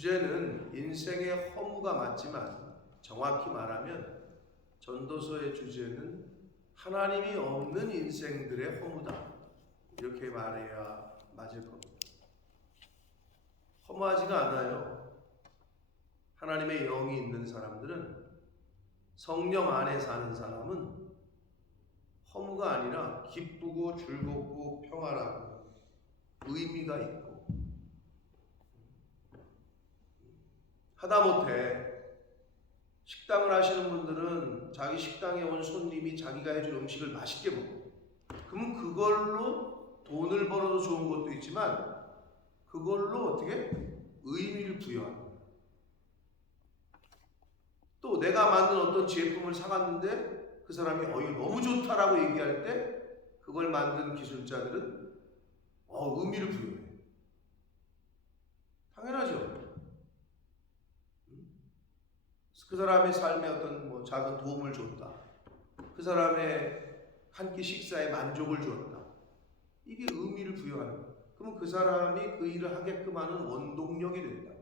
주제는 인생의 허무가 맞지만 정확히 말하면 전도서의 주제는 하나님이 없는 인생들의 허무다. 이렇게 말해야 맞을 겁니다. 허무하지가 않아요. 하나님의 영이 있는 사람들은, 성령 안에 사는 사람은 허무가 아니라 기쁘고 즐겁고 평안하고 의미가 있고, 하다못해 식당을 하시는 분들은 자기 식당에 온 손님이 자기가 해준 음식을 맛있게 먹고, 그럼 그걸로 돈을 벌어도 좋은 것도 있지만 그걸로 어떻게 의미를 부여합니다. 또 내가 만든 어떤 제품을 사갔는데 그 사람이 이거 너무 좋다라고 얘기할 때 그걸 만든 기술자들은 의미를 부여해요. 당연하죠. 그 사람의 삶에 어떤 작은 도움을 줬다. 그 사람의 한 끼 식사에 만족을 주었다. 이게 의미를 부여하는 거예요. 그러면 그 사람이 그 일을 하게끔 하는 원동력이 된다.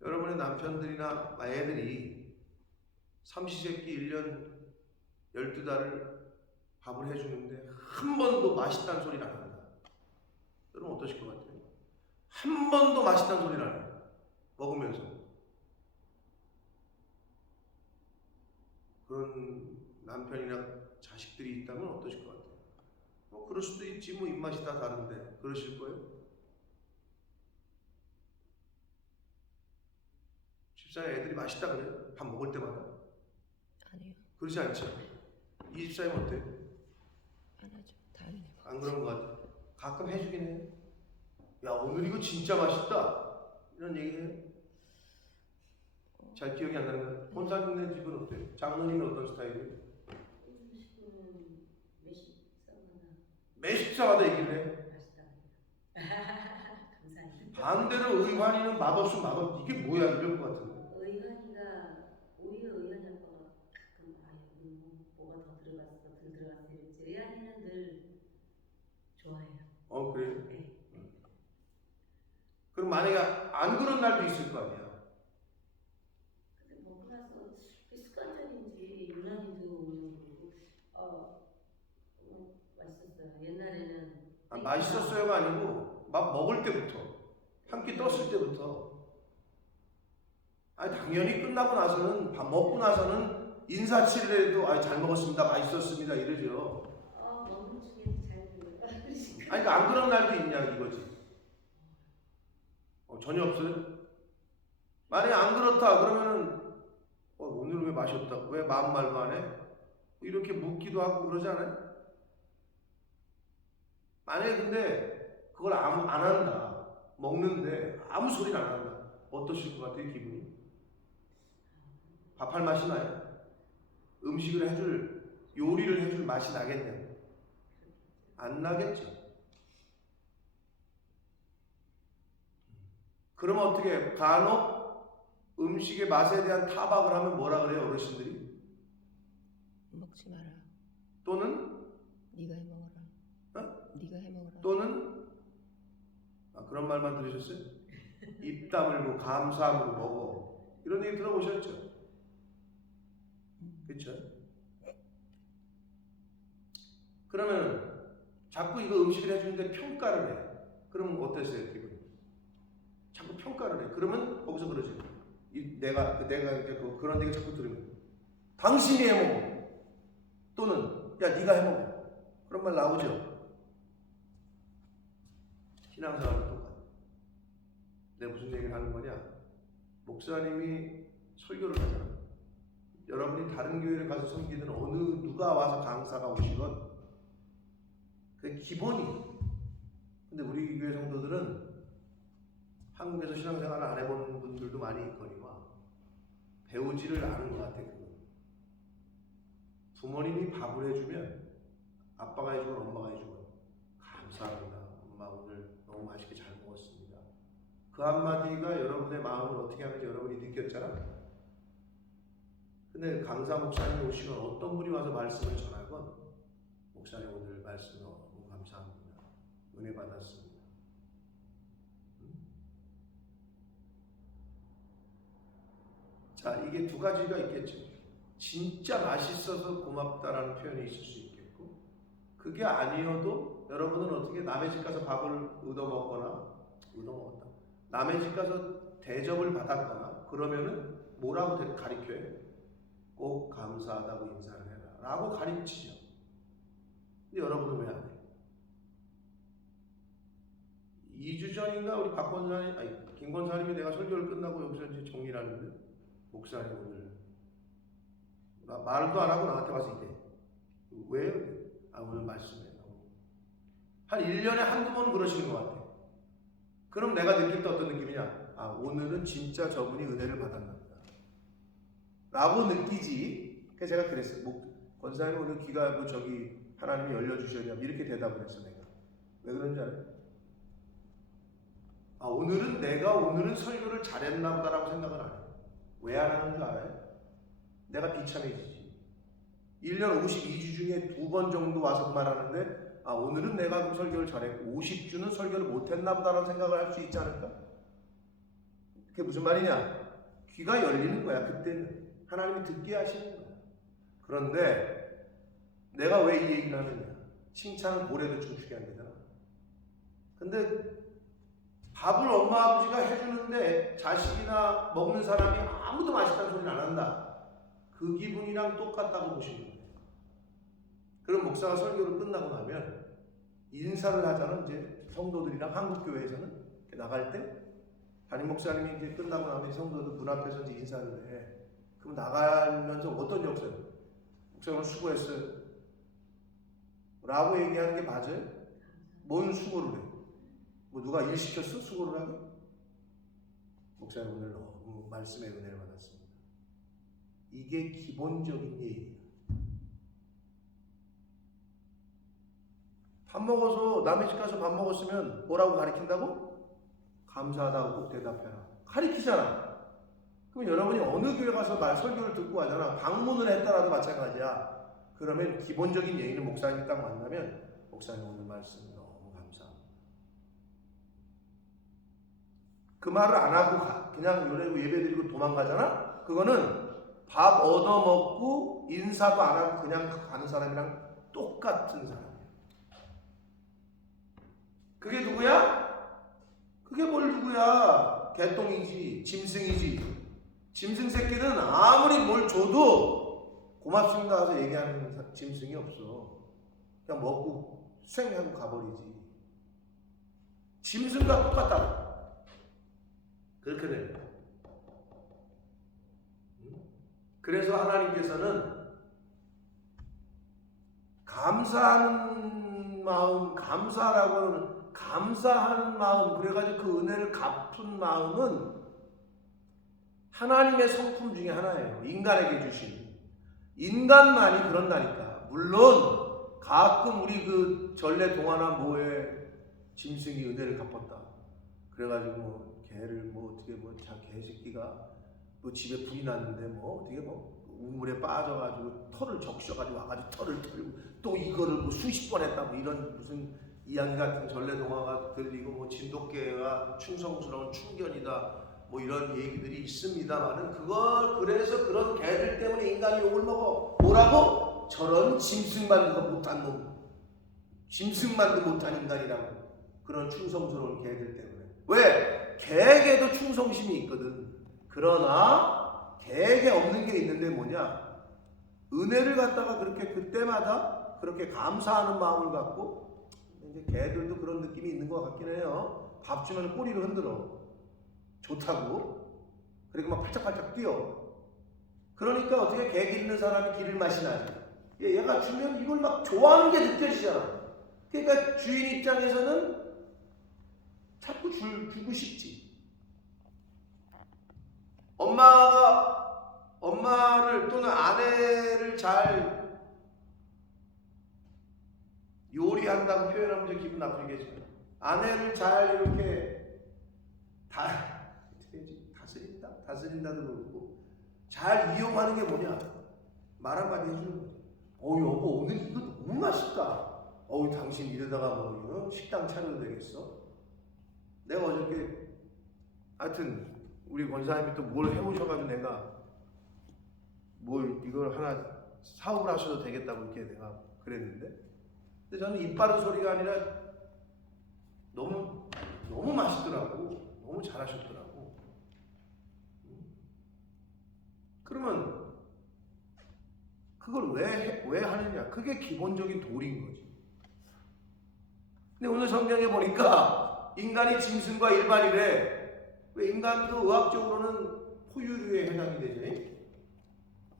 여러분의 남편들이나 애들이 삼시세끼 1년 12달을 밥을 해주는데 한 번도 맛있다는 소리를 안 한다. 여러분 어떠실 것 같아요? 한 번도 맛있다는 소리를 안 해요. 먹으면서. 그런 남편이나 자식들이 있다면 어떠실 것 같아요? 그럴 수도 있지, 입맛이 다 다른데. 그러실 거예요? 집사님 애들이 맛있다 그래요? 밥 먹을 때마다? 아니요. 그러지 않죠? 이 집사님 어때요? 안 하죠. 당연히. 안 그런 것 같아요. 가끔 해주긴 해요. 야, 오늘 이거 진짜 맛있다. 이런 얘기 해요. 잘 기억이 안 나는 거예요. 본사님네 집은 어때요? 장모님은 어떤 스타일이에요? 음식은 매 식사마다 얘기를 해. 맛있다. 감사합니다. 반대로 의환이는 맛없으면 맛없. 이게 뭐야 이럴 것 같은데. 의환이가 오히려 의환이 아빠가 가끔 뭐가 더 들어갔어, 덜 들어갔어 이랬지. 의환이는 늘 좋아해요. 그래요? 네. 그럼 만약에 안 그런 날도 있을 거 아니야. 근데 먹고 나서 습관적인지 유난히도 오면 맛있었어요. 옛날에는 맛있었어요가 아니고 막 먹을 때부터, 한 끼 떴을 때부터. 당연히 끝나고 나서는, 밥 먹고 나서는 인사치를 해도 잘 먹었습니다, 맛있었습니다 이러죠. 먹는 중에 잘 들어요. 그러니까 안 그런 날도 있냐 이거지. 전혀 없어요? 만약에 안 그렇다 그러면은 오늘 왜 맛이 없다? 왜 마음 말도 안 해? 이렇게 묻기도 하고 그러지 않아요? 만약에 근데 그걸 안 한다, 먹는데 아무 소리를 안 한다, 어떠실 것 같아요 기분이? 밥할 맛이 나요? 음식을 해줄, 요리를 해줄 맛이 나겠냐고? 안 나겠죠. 그러면 어떻게, 간혹 음식의 맛에 대한 타박을 하면 뭐라 그래요 어르신들이? 먹지 마라. 또는 네가 해 먹어라. 네가 해 먹어라. 또는 그런 말만 들으셨어요? 입 다물고 감사함으로 먹어, 이런 얘기 들어보셨죠? 그렇죠? 그러면 자꾸 이거 음식을 해주는데 평가를 해. 그러면 어땠어요 기분이? 자꾸 평가를 해. 그러면 거기서 그러지. 내가 그런 얘기 자꾸 들으면 당신이 해 먹어. 또는 야 네가 해 먹어. 그런 말 나오죠. 신앙생활도 똑같아. 내가 무슨 얘기를 하는 거냐? 목사님이 설교를 하잖아. 여러분이 다른 교회를 가서 섬기든 누가 와서 강사가 오시건 그게 기본이에요. 근데 우리 교회 성도들은 한국에서 신앙생활을 안 해본 분들도 많이 있거니와 배우지를 않은 것 같아. 부모님이 밥을 해주면, 아빠가 해주건 엄마가 해주건 감사합니다. 엄마 오늘 너무 맛있게 잘 먹었습니다. 그 한마디가 여러분의 마음을 어떻게 하는지 여러분이 느꼈잖아. 근데 강사 목사님 오시면 어떤 분이 와서 말씀을 전하건, 목사님 오늘 말씀 너무 감사합니다. 은혜 받았습니다. 자, 이게 두 가지가 있겠죠. 진짜 맛있어서 고맙다라는 표현이 있을 수 있겠고, 그게 아니어도 여러분은 어떻게 남의 집 가서 밥을 얻어먹었다. 남의 집 가서 대접을 받았거나 그러면은 뭐라고 가리켜요? 꼭 감사하다고 인사를 해라 라고 가르치죠. 근데 여러분은 왜 안 해요? 2주 전인가 우리 김 권사님이 내가 설교를 끝나고 여기서 이제 정리를 하는데, 목사님 오늘 말도 안 하고 나한테 와서 이래. 왜요? 오늘 말씀해. 한 1년에 한두 번 그러시는 것 같아. 그럼 내가 느낄 때 어떤 느낌이냐? 오늘은 진짜 저분이 은혜를 받았나 보다 라고 느끼지. 그래서 제가 그랬어요. 권사님 오늘 귀가 하나님이 열려주셔야 이렇게 대답을 했어. 내가 왜 그런지 알아요? 오늘은 설교를 잘했나 보다라고 생각은 안 해요. 왜 안 하는 줄 알아요? 내가 비참해지지. 1년 52주 중에 2번 정도 와서 말하는데 오늘은 내가 그 설교를 잘했고 50주는 설교를 못했나 보다라는 생각을 할 수 있지 않을까? 그게 무슨 말이냐? 귀가 열리는 거야. 그때는 하나님이 듣게 하시는 거야. 그런데 내가 왜 이 얘기를 하느냐? 칭찬은 고래도 춤추게 합니다. 근데 밥을 엄마 아버지가 해주는데 자식이나 먹는 사람이 아무도 맛있다는 소리는 안 한다. 그 기분이랑 똑같다고 보시면 돼요. 그럼 목사가 설교를 끝나고 나면 인사를 하잖아. 이제 성도들이랑 한국교회에서는 나갈 때 담임 목사님이 이제 끝나고 나면 성도들 문 앞에서 이제 인사를 해. 그럼 나가면서 어떤 적 없어요? 목사님 수고했어요 라고 얘기하는 게 맞아요? 뭔 수고를 해? 누가 일 시켰어? 수고를 하게? 목사님 오늘 너무 말씀의 은혜를 받았습니다. 이게 기본적인 예의예요. 밥 먹어서 남의 집 가서 밥 먹었으면 뭐라고 가르친다고? 감사하다고 꼭 대답해라. 가르치잖아. 그럼 여러분이 어느 교회 가서 설교를 듣고 하잖아. 방문을 했더라도 마찬가지야. 그러면 기본적인 예의는 목사님 딱 만나면 목사님 오늘 말씀 너무 감사합니다. 그 말을 안 하고 그냥 예배드리고 도망가잖아? 그거는 밥 얻어먹고 인사도 안 하고 그냥 가는 사람이랑 똑같은 사람이야. 그게 누구야? 그게 뭘 누구야? 개똥이지, 짐승이지. 짐승 새끼는 아무리 뭘 줘도 고맙습니다 하서 얘기하는 짐승이 없어. 그냥 먹고 수행하고 가버리지. 짐승과 똑같다. 그렇게 돼요. 그래서 하나님께서는 감사하는 마음, 감사하는 마음, 그래가지고 그 은혜를 갚은 마음은 하나님의 성품 중에 하나예요. 인간에게 주신. 인간만이 그런다니까. 물론 가끔 우리 그 전래 동화나 뭐에 짐승이 은혜를 갚았다. 그래가지고 개를 어떻게 개새끼가 집에 불이 났는데 어떻게 우물에 빠져가지고 털을 적셔가지고 와가지고 털을 털고 또 이거를 수십 번 했다 이런 무슨 이야기 같은 전래 동화가 들리고 진돗개가 충성스러운 충견이다 이런 얘기들이 있습니다만은 그래서 그런 개들 때문에 인간이 욕을 먹어. 뭐라고? 저런 짐승만도 못한 놈, 짐승만도 못한 인간이라고. 그런 충성스러운 개들 때문에. 왜? 개에게도 충성심이 있거든. 그러나 개에게 없는 게 있는데 뭐냐? 은혜를 갖다가 그렇게 그때마다 그렇게 감사하는 마음을 갖고, 이제 개들도 그런 느낌이 있는 것 같긴 해요. 밥 주면 꼬리를 흔들어. 좋다고. 그리고 막 팔짝팔짝 뛰어. 그러니까 어떻게 개 기르는 사람이 기를 맛이 나지. 얘가 주면 이걸 막 좋아하는 게 느껴지잖아. 그러니까 주인 입장에서는 자꾸 주고 싶지. 엄마를 또는 아내를 잘 요리한다고 표현하면 좀 기분 나쁘겠지만, 아내를 잘 이렇게 다스린다도 그렇고 잘 이용하는 게 뭐냐? 말 한마디 해주는 거지. 여보 오늘 이거 너무 맛있다. 당신 이러다가 식당 차려도 되겠어? 내가 어저께 하여튼 우리 권사님이 또 뭘 해오셔가지고 내가 뭐 이걸 하나 사업을 하셔도 되겠다고 이렇게 내가 그랬는데, 근데 저는 입 바른 소리가 아니라 너무 맛있더라고. 너무 잘하셨더라고. 그러면 그걸 왜 하느냐? 그게 기본적인 도리인 거지. 근데 오늘 성경에 보니까 인간이 짐승과 일반이래. 왜 인간도 의학적으로는 포유류에 해당이 되죠?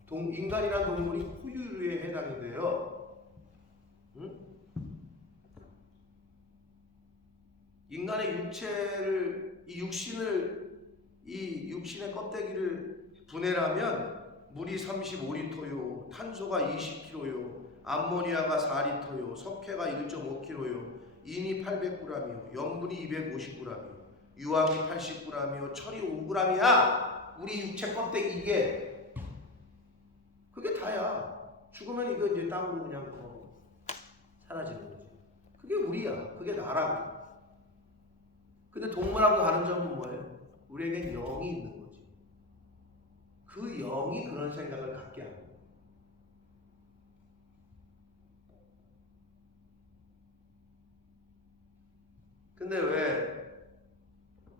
인간이란 동물이 포유류에 해당이 돼요. 응? 인간의 육체를, 이 육신의 껍데기를 분해하면 물이 35리터요, 탄소가 20kg요, 암모니아가 4리터요, 석회가 1.5kg요, 인이 800g이요, 염분이 250g이요, 유황이 80g이요, 철이 5g이야. 우리 육체 껍데기 이게. 그게 다야. 죽으면 이거 이제 땅으로 그냥 사라지는 거지. 그게 우리야. 그게 나라고. 근데 동물하고 다른 점은 뭐예요? 우리에게 영이 있는 거지. 그 영이 그런 생각을 갖게 하는 거예요. 근데 왜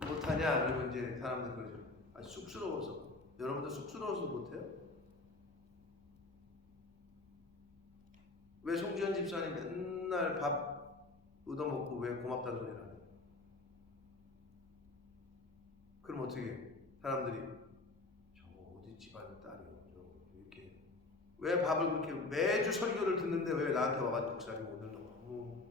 못하냐? 그러면 이제 사람들 그러죠. 아, 쑥스러워서. 여러분들 쑥스러워서 못해요? 왜 송지현 집사님 맨날 밥 얻어먹고 왜 고맙다는 소리를 하냐? 그럼 어떻게 해? 사람들이 저거 어디 집안 딸이요? 이렇게 왜 밥을 그렇게 매주 설교를 듣는데 왜 나한테 와가지고 목사님 오늘 너무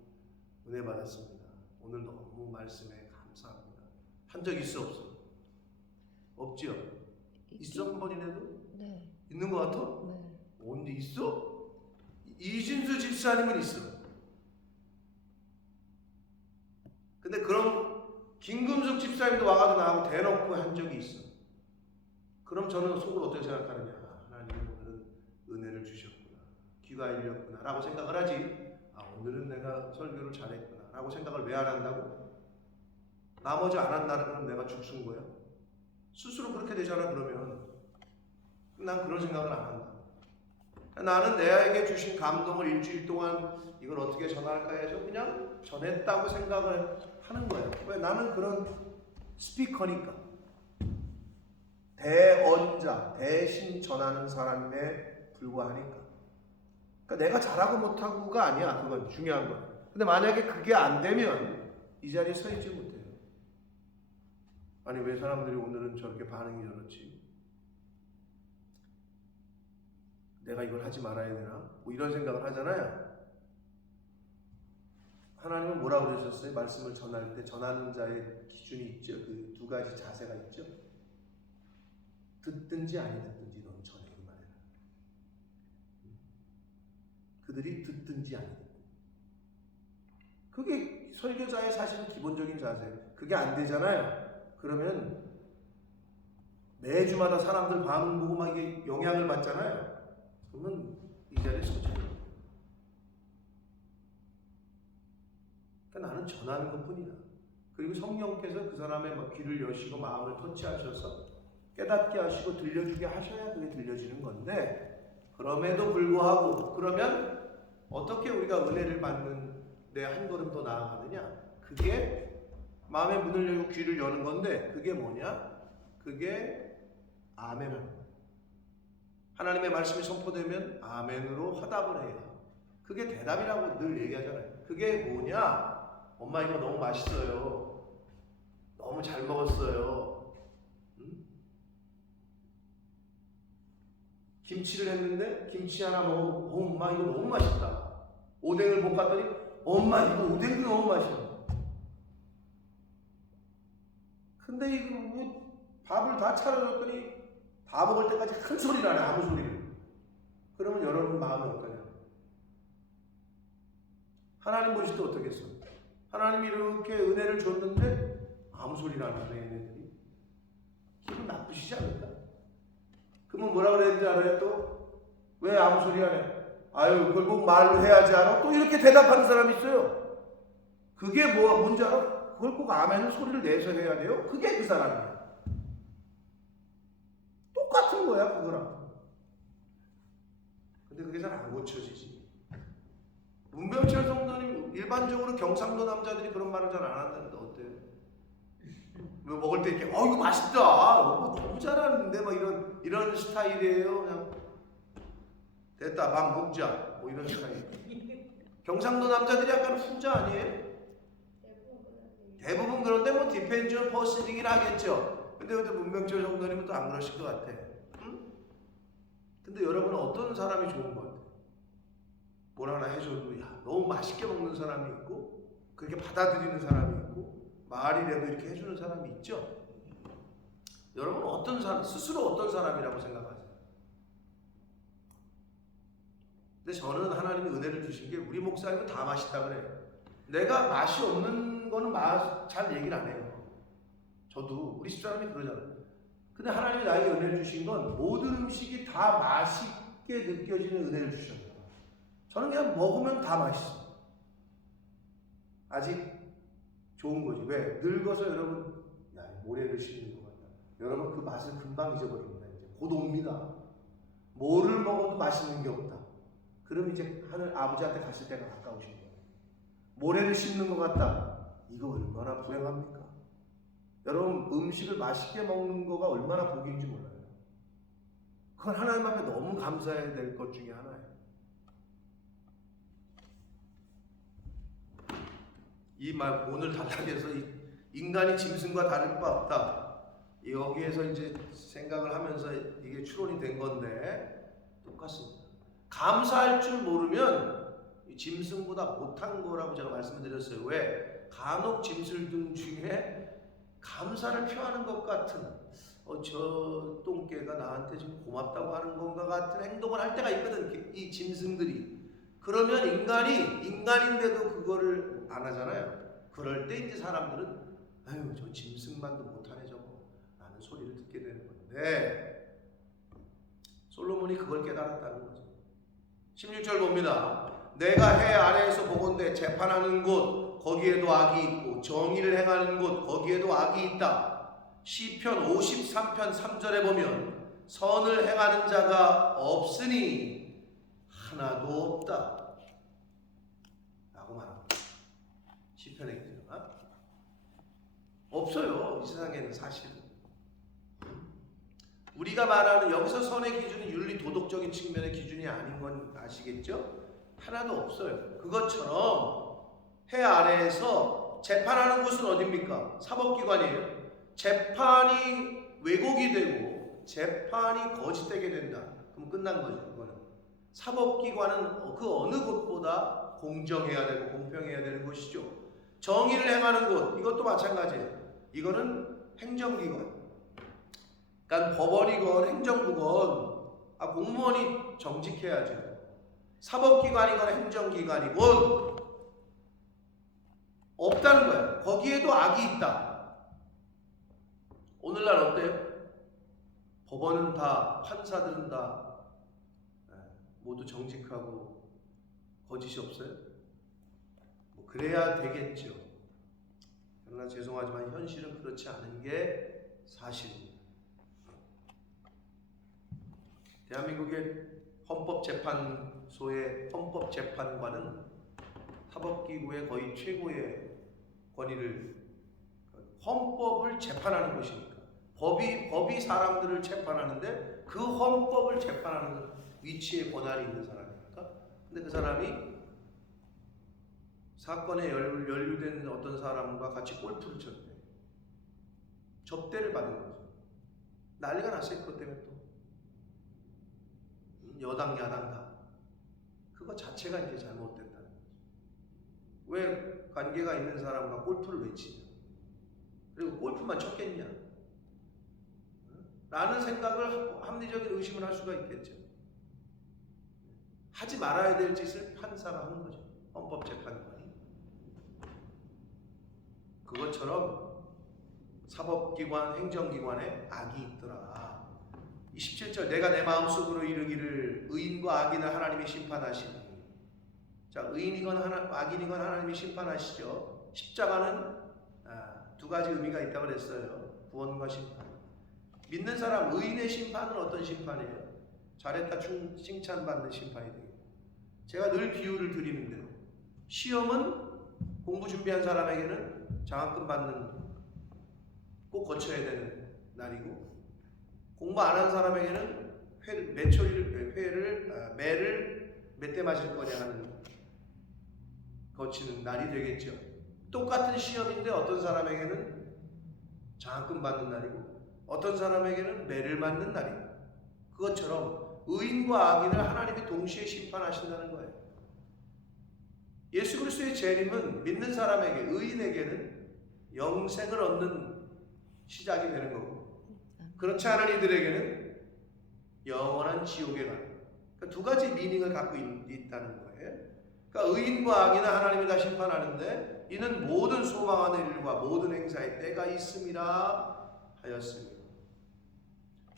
은혜 받았습니다. 오늘 너무 말씀에 감사합니다. 한 적 있어 없어? 없지요? 있어 한 번이라도? 네. 있는 것 같아? 네. 언제 있어? 이진수 집사님은 있어. 근데 그럼 김금숙 집사님도 와가지고 나하고 대놓고 한 적이 있어. 그럼 저는 속으로 어떻게 생각하느냐? 하나님 오늘은 은혜를 주셨구나, 귀가 열렸구나 라고 생각을 하지. 아, 오늘은 내가 설교를 잘했구나 라고 생각을 왜 안 한다고? 나머지 안 한 날은 내가 죽순 거야? 스스로 그렇게 되잖아. 그러면 난 그런 생각을 안 한다. 나는 내에게 주신 감동을 일주일 동안 이걸 어떻게 전할까 해서 그냥 전했다고 생각을 하는 거예요. 왜? 나는 그런 스피커니까. 대언자, 대신 전하는 사람에 불과하니까. 그러니까 내가 잘하고 못하고가 아니야. 그건 중요한 거야. 근데 만약에 그게 안 되면 이 자리에 서 있지 못해요. 아니 왜 사람들이 오늘은 저렇게 반응이 저렇지? 내가 이걸 하지 말아야 되나? 뭐 이런 생각을 하잖아요. 하나님은 뭐라고 그러셨어요? 말씀을 전할 때 전하는 자의 기준이 있죠. 그 두 가지 자세가 있죠. 듣든지 아니 듣든지 넌 전해. 그 말이야. 그들이 듣든지 아니 듣든지. 그게 설교자의 사실은 기본적인 자세. 그게 안 되잖아요. 그러면 매주마다 사람들 반응 보고 막 이게 영향을 받잖아요. 그러면 이 자리에 서지. 그러니까 나는 전하는 것뿐이야. 그리고 성령께서 그 사람의 귀를 여시고 마음을 터치하셔서 깨닫게 하시고 들려주게 하셔야 그게 들려지는 건데, 그럼에도 불구하고 그러면 어떻게 우리가 은혜를 받는데 한 걸음 더 나아가느냐? 그게 마음의 문을 열고 귀를 여는 건데, 그게 뭐냐? 그게 아멘하는 거야. 하나님의 말씀이 선포되면 아멘으로 화답을 해야. 그게 대답이라고 늘 얘기하잖아요. 그게 뭐냐? 엄마 이거 너무 맛있어요. 너무 잘 먹었어요. 응? 김치를 했는데 김치 하나 먹고 엄마 이거 너무 맛있다. 오뎅을 볶았더니 엄마 이거 오뎅도 너무 맛있어. 근데 이거 뭐 밥을 다 차려줬더니 다 먹을 때까지 큰 소리 나네. 아무 소리를. 그러면 여러분 마음이 어떠냐? 하나님 보실 때 어떻겠어? 하나님이 이렇게 은혜를 줬는데 아무 소리를 안 하네. 얘네들이 기분 나쁘시지 않을까? 그러면 뭐라 그랬는지 알아요? 또 왜 아무 소리 안 해? 아유 그걸 꼭 말을 해야지 알아? 또 이렇게 대답하는 사람이 있어요. 그게 뭔지 알아? 그걸 꼭 아멘을 소리를 내서 해야 돼요? 그게 그 사람이야. 똑같은 거야 그거랑. 근데 그게 잘 안 고쳐지지. 문병철 성도님 일반적으로 경상도 남자들이 그런 말을 잘 안 한다는데 어때요? 뭐 먹을 때 이렇게 이거 맛있다, 너무 잘하는데 막 이런 스타일이에요. 그냥 됐다 밥 먹자 뭐 이런 스타일. 경상도 남자들이 약간 후자 아니에요? 대부분 그런데 뭐 디펜전 퍼스닝이긴 하겠죠. 근데 문병철 성도님은 또 안 그러실 것 같아. 응? 근데 여러분은 어떤 사람이 좋은 것 같아요? 뭘 하나 해줘도 야 너무 맛있게 먹는 사람이 있고 그렇게 받아들이는 사람이 있고 말이라도 이렇게 해주는 사람이 있죠. 여러분은 어떤 사람, 스스로 어떤 사람이라고 생각하세요? 근데 저는 하나님이 은혜를 주신 게 우리 목사님은 다 맛있다 그래요. 내가 맛이 없는 거는 잘 얘기를 안 해요. 저도 우리 집사람이 그러잖아요. 근데 하나님이 나에게 은혜를 주신 건 모든 음식이 다 맛있게 느껴지는 은혜를 주셨어요. 저는 그냥 먹으면 다 맛있어. 아직 좋은 거지. 왜? 늙어서 여러분, 야, 모래를 씹는 것 같다. 여러분 그 맛을 금방 잊어버립니다. 이제 곧 옵니다. 뭐를 먹어도 맛있는 게 없다. 그럼 이제 하늘 아버지한테 갔을 때가 가까우신 거예요. 모래를 씹는 것 같다. 이거 얼마나 불행합니까? 여러분 음식을 맛있게 먹는 거가 얼마나 복인지 몰라요. 그건 하나님 앞에 너무 감사해야 될 것 중에 하나예요. 이 말 오늘 단락에서 인간이 짐승과 다를 바 없다. 여기에서 이제 생각을 하면서 이게 추론이 된 건데 똑같습니다. 감사할 줄 모르면 짐승보다 못한 거라고 제가 말씀드렸어요. 왜? 간혹 짐승들 중에 감사를 표하는 것 같은 저 똥개가 나한테 좀 고맙다고 하는 건가 같은 행동을 할 때가 있거든. 이 짐승들이. 그러면 인간인데도 그거를 안 하잖아요. 그럴 때 이제 사람들은 아유 저 짐승만도 못하네 저거 라는 소리를 듣게 되는 건데 솔로몬이 그걸 깨달았다는 거죠. 16절 봅니다. 내가 해 아래에서 보건대 재판하는 곳 거기에도 악이 있고 정의를 행하는 곳 거기에도 악이 있다. 시편 53편 3절에 보면 선을 행하는 자가 없으니 하나도 없다 라고 말합니다. 시편에 있죠. 없어요. 이 세상에는 사실은. 우리가 말하는 여기서 선의 기준은 윤리 도덕적인 측면의 기준이 아닌 건 아시겠죠? 하나도 없어요. 그것처럼 해 아래에서 재판하는 곳은 어딥니까? 사법기관이에요. 재판이 왜곡이 되고 재판이 거짓되게 된다. 그럼 끝난 거죠. 그거는. 사법기관은 그 어느 곳보다 공정해야 되고 공평해야 되는 것이죠. 정의를 행하는 곳 이것도 마찬가지예요. 이거는 행정기관. 그러니까 법원이건 행정부건 공무원이 정직해야죠. 사법기관이건 행정기관이건 없다는 거예요. 거기에도 악이 있다. 오늘날 어때요? 법원은 다 판사들은 다 모두 정직하고 거짓이 없어요? 뭐 그래야 되겠죠. 그러나 죄송하지만 현실은 그렇지 않은 게 사실입니다. 대한민국의 헌법재판소의 헌법재판관은 사법기구의 거의 최고의 권위를 헌법을 재판하는 곳이니까 법이 사람들을 재판하는데 그 헌법을 재판하는 위치에 권한이 있는 사람이니까. 근데 그 사람이 사건에 연루된 어떤 사람과 같이 골프를 쳤대. 접대를 받은 거죠. 난리가 났어요. 그것 때문에 또 여당 야당 다 그거 자체가 이제 잘못됐다는 거죠. 왜 관계가 있는 사람과 골프를 왜 치냐? 그리고 골프만 쳤겠냐? 라는 생각을 합리적인 의심을 할 수가 있겠죠. 하지 말아야 될 짓을 판사가 하는 거죠. 헌법재판관이. 그것처럼 사법기관, 행정기관에 악이 있더라. 27절 내가 내 마음속으로 이르기를 의인과 악인을 하나님이 심판하시니. 자, 의인이건 악인이건 하나님이 심판하시죠. 십자가는 두 가지 의미가 있다고 그랬어요. 구원과 심판. 믿는 사람 의인의 심판은 어떤 심판이에요? 잘했다 칭찬받는 심판이 되겠죠. 제가 늘 비유를 드리는 대로 시험은 공부 준비한 사람에게는 장학금 받는 꼭 거쳐야 되는 날이고, 공부 안 한 사람에게는 매를 몇 대 마실 거냐 하는 거치는 날이 되겠죠. 똑같은 시험인데 어떤 사람에게는 장학금 받는 날이고 어떤 사람에게는 매를 맞는 날이고, 그것처럼 의인과 악인을 하나님이 동시에 심판하신다는 거예요. 예수 그리스도의 재림은 믿는 사람에게, 의인에게는 영생을 얻는 시작이 되는 거고, 그렇지 않은 이들에게는 영원한 지옥에 가는, 그러니까 두 가지 미닝을 갖고 있다는 거예요. 그러니까 의인과 악인은 하나님이 다 심판하는데 이는 모든 소망하는 일과 모든 행사에 때가 있음이라 하였습니다.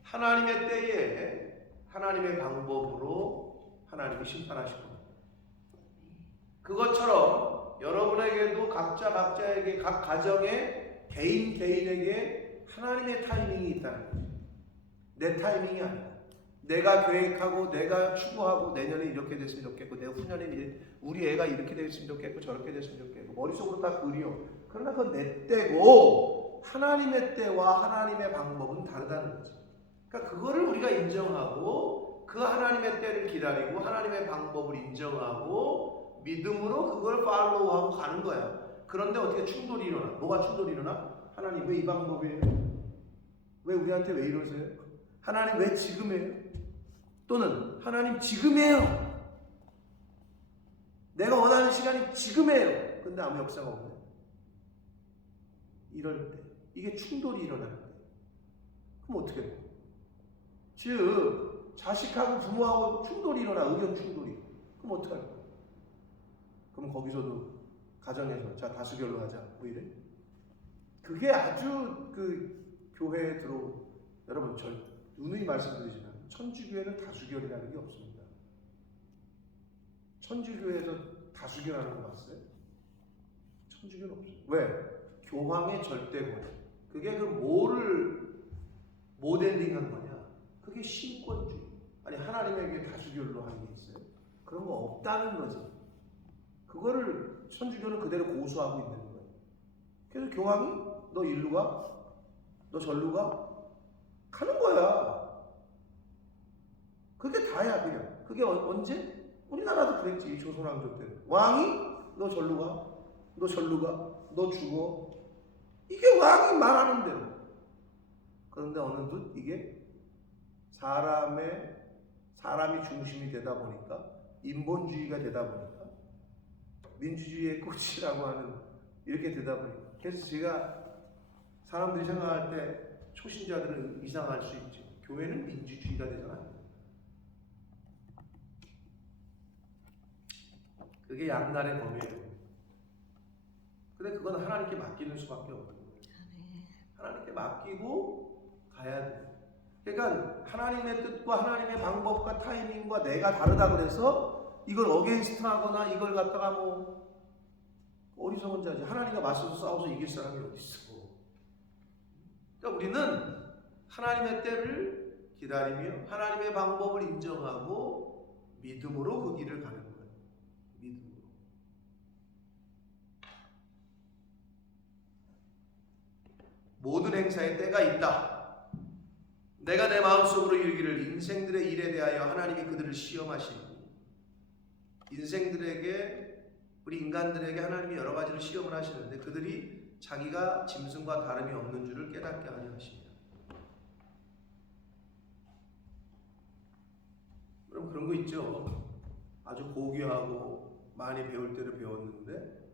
하나님의 때에 하나님의 방법으로 하나님이 심판하실 겁니다. 그것처럼 여러분에게도 각자에게, 각 가정에 개인에게 하나님의 타이밍이 있다는 거예요. 내 타이밍이 아니야. 내가 계획하고 내가 추구하고 내년에 이렇게 됐으면 좋겠고 내 후년에 우리 애가 이렇게 됐으면 좋겠고 저렇게 됐으면 좋겠고 머릿속으로 다 그려. 그러나 그건 내 때고 하나님의 때와 하나님의 방법은 다르다는 거지. 그러니까 그거를 우리가 인정하고 그 하나님의 때를 기다리고 하나님의 방법을 인정하고 믿음으로 그걸 팔로우하고 가는 거야. 그런데 어떻게 충돌이 일어나? 뭐가 충돌이 일어나? 하나님 왜 이 방법이에요? 왜 우리한테 왜 이러세요? 하나님 왜 지금 해요? 또는 하나님 지금이에요. 내가 원하는 시간이 지금이에요. 근데 아무 역사가 없네. 이럴 때 이게 충돌이 일어나는 거예요. 그럼 어떻게 해요? 즉 자식하고 부모하고 충돌이 일어나, 의견 충돌이. 그럼 어떡할 거예요? 그럼 거기서도 가정에서 자 다수결로 하자 뭐 이래? 그게 아주 그 교회에 여러분 누누이 말씀드리지만 천주교회는 다수결이라는 게 없습니다. 천주교회에서 다수결하는 거 봤어요? 천주교는 없어요. 왜? 교황의 절대권. 그게 그 뭐를 모델링한 거냐? 그게 신권주의. 아니 하나님에게 다수결로 하는 게 있어요? 그런 거 없다는 거지. 그거를 천주교는 그대로 고수하고 있는 거예요. 그래서 교황이 너 일로 가? 너 절로 가? 가는 거야. 그게 다야 그냥. 그게 언제? 우리나라도 그랬지. 조선왕조 때는. 왕이 너 절로 가? 너 절로 가? 너 죽어? 이게 왕이 말하는 대로. 그런데 어느덧 이게 사람이 중심이 되다 보니까 인본주의가 되다 보니까 민주주의의 꽃이라고 하는 이렇게 되다 보니까 그래서 제가 사람들이 생각할 때 초신자들은 이상할 수 있죠. 교회는 민주주의가 되잖아요. 그게 양날의 검이에요. 근데 그건 하나님께 맡기는 수밖에 없는 거예요. 하나님께 맡기고 가야 돼요. 그러니까 하나님의 뜻과 하나님의 방법과 타이밍과 내가 다르다 그래서 이걸 어게인스트 하거나 이걸 갖다가 뭐 어리석은 자지. 하나님과 맞서서 싸워서 이길 사람이 어디 있어. 그러니까 우리는 하나님의 때를 기다리며 하나님의 방법을 인정하고 믿음으로 그 길을 가는 거예요. 믿음으로. 모든 행사에 때가 있다. 내가 내 마음속으로 이르기를 인생들의 일에 대하여 하나님이 그들을 시험하시고 인생들에게 우리 인간들에게 하나님이 여러 가지를 시험을 하시는데 그들이 자기가 짐승과 다름이 없는 줄을 깨닫게 하려 하십니다. 그럼 그런 거 있죠. 아주 고귀하고 많이 배울 때를 배웠는데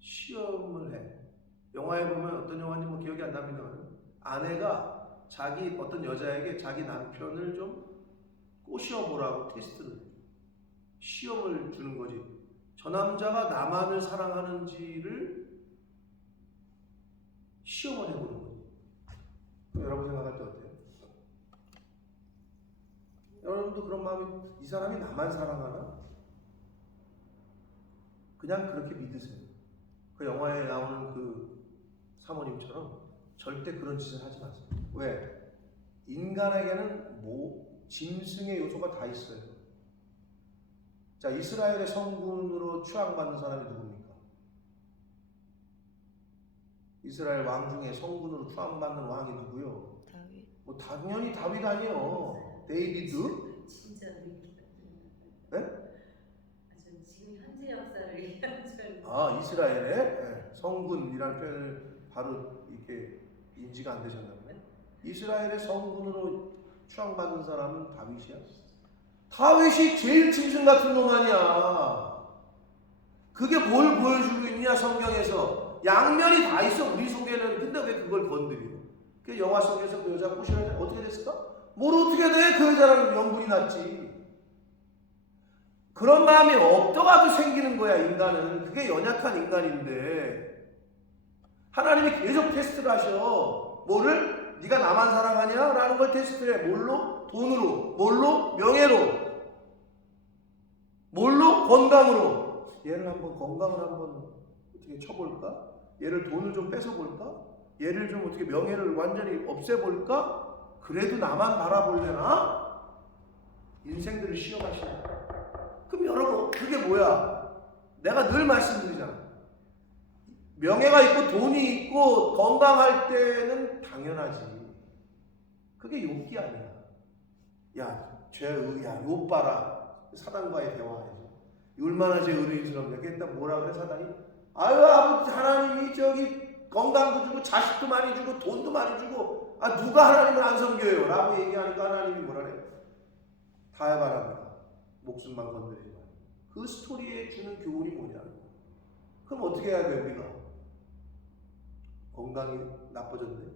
시험을 해. 영화에 보면 어떤 영화인지 뭐 기억이 안 납니다만 아내가 자기 어떤 여자에게 자기 남편을 좀 꼬셔보라고 테스트를 시험을 주는 거지. 저 남자가 나만을 사랑하는지를 시험을 해보는 거지. 그럼 여러분 생각할 때 어때요? 여러분도 그런 마음이 이 사람이 나만 사랑하나? 그냥 그렇게 믿으세요. 그 영화에 나오는 그 사모님처럼 절대 그런 짓을 하지 마세요. 왜? 인간에게는 짐승의 요소가 다 있어요. 자, 이스라엘의 성군으로 추앙받는 사람이 누굽니까? 이스라엘 왕 중에 성군으로 추앙받는 왕이 누구요? 다윗. 뭐 당연히 다윗 아니에요. 데이비드? 진짜 느끼다. 네? 전 지금 현재 역사를 얘기하는 줄 알고. 아, 이스라엘의 성군이라는 표현을 바로 이렇게 인지가 안 되셨나 보네. 이스라엘의 성군으로 추앙받는 사람은 다윗이야. 다윗이 제일 짐승 같은 놈 아니야. 그게 뭘 보여주고 있냐 성경에서. 양면이 다 있어 우리 속에는. 근데 왜 그걸 건드려? 그 영화 속에서 그 여자 꼬시는 어떻게 됐을까? 뭘 어떻게 돼? 그 여자랑 명분이 났지. 그런 마음이 없더라도 생기는 거야 인간은. 그게 연약한 인간인데 하나님이 계속 테스트를 하셔. 뭐를? 네가 나만 사랑하냐? 라는 걸 테스트해. 뭘로? 돈으로. 뭘로? 명예로. 뭘로? 건강으로. 얘를 한번 건강을 한번 어떻게 쳐볼까? 얘를 돈을 좀 뺏어볼까? 얘를 좀 어떻게 명예를 완전히 없애볼까? 그래도 나만 바라볼래나? 인생들을 시험하시는 거야. 그럼 여러분 그게 뭐야? 내가 늘 말씀드리잖아. 명예가 있고 돈이 있고 건강할 때는 당연하지. 그게 욕기 아니야. 야, 야, 욕 봐라. 사단과의 대화에서. 얼마나 제 의리스럽냐. 그랬다 뭐라 그래 사단이? 아유, 아버지 하나님이 저기 건강도 주고 자식도 많이 주고 돈도 많이 주고 누가 하나님을 안 섬겨요? 라고 얘기하니까 하나님이 뭐라 그래? 다 해바랍니다. 목숨만 건드리지 마. 그 스토리에 주는 교훈이 뭐냐? 그럼 어떻게 해야 돼 우리가? 건강이 나빠졌네.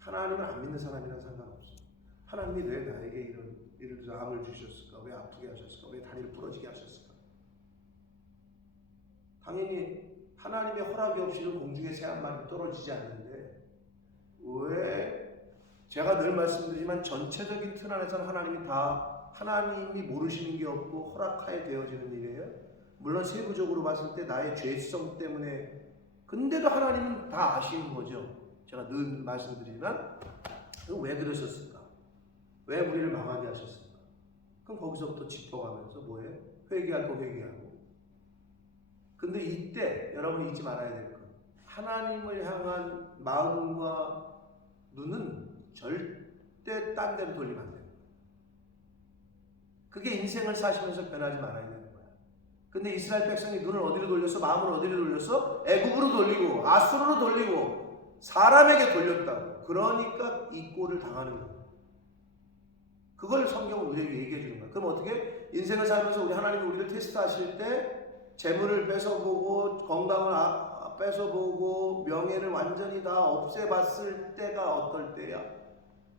하나님을 안 믿는 사람이랑 상관없어. 하나님이 왜 나에게 이런 예를 들어서 암을 주셨을까? 왜 아프게 하셨을까? 왜 다리를 부러지게 하셨을까? 당연히 하나님의 허락이 없이는 공중에 새 한 마리 떨어지지 않는데 왜 제가 늘 말씀드리지만 전체적인 틀 안에서는 하나님이 모르시는 게 없고 허락하에 되어지는 일이에요. 물론 세부적으로 봤을 때 나의 죄성 때문에 근데도 하나님은 다 아시는 거죠. 제가 늘 말씀드리지만 왜 그러셨을까? 왜 우리를 망하게 하셨을까? 그럼 거기서부터 짚어가면서 뭐해? 회개할 거 회개하고. 근데 이때 여러분이 잊지 말아야 될 거. 하나님을 향한 마음과 눈은 절대 딴 데로 돌리면 안 돼요. 그게 인생을 사시면서 변하지 말아야 되는 거야. 근데 이스라엘 백성이 눈을 어디로 돌렸어? 마음을 어디로 돌렸어? 애굽으로 돌리고 아수르로 돌리고 사람에게 돌렸다고. 그러니까 이 꼴을 당하는 거야. 그걸 성경은 우리에게 얘기해 주는 거야. 그럼 어떻게? 인생을 살면서 우리 하나님이 우리를 테스트하실 때 재물을 뺏어보고 건강을 뺏어보고 명예를 완전히 다 없애봤을 때가 어떨 때야?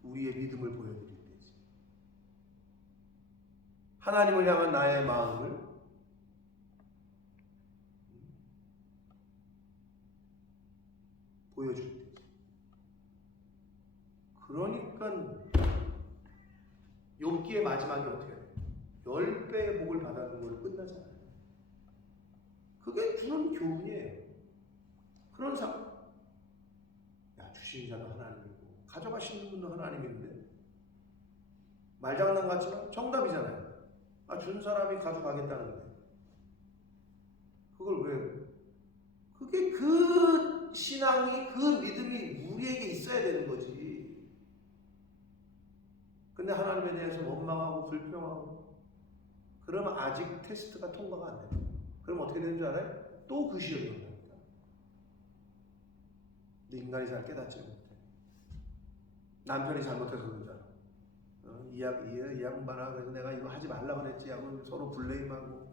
우리의 믿음을 보여드릴 때지. 하나님을 향한 나의 마음을 보여줄 때지. 그러니까 욥기의 마지막이 어떻게 돼? 10배의 복을 받았는 걸로 끝나잖아요. 그게 주는 교훈이에요. 그런 상황. 야, 주신 자도 하나님이고 가져가시는 분도 하나님인데 말장난 같지만 정답이잖아요. 준 사람이 가져가겠다는데 그걸 왜? 그게 그 신앙이 그 믿음이 우리에게 있어야 되는 거지. 근데 하나님에 대해서 원망하고 불평하고 그러면 아직 테스트가 통과가 안 돼요. 그럼 어떻게 되는 줄 알아요? 또 그 시험이 옵니다. 근데 인간이 잘 깨닫지 못해. 남편이 잘못해서 그러잖아. 이 양반아, 그래서 내가 이거 하지 말라 그랬지 하고 서로 블레임하고